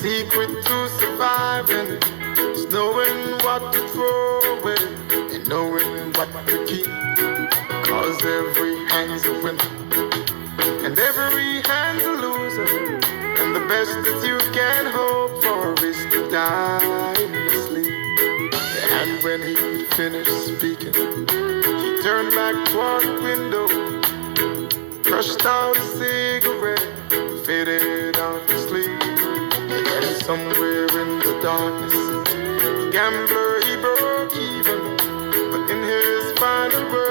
secret to surviving is knowing what to throw away and knowing what to keep. Cause every hand's a winner and every hand's a loser. And the best that you can hope for is to die in your sleep. And when he finished speaking, he turned back toward the window, crushed out a cigarette, faded out to sleep. And somewhere in the darkness, the gambler he broke even, but in his final words,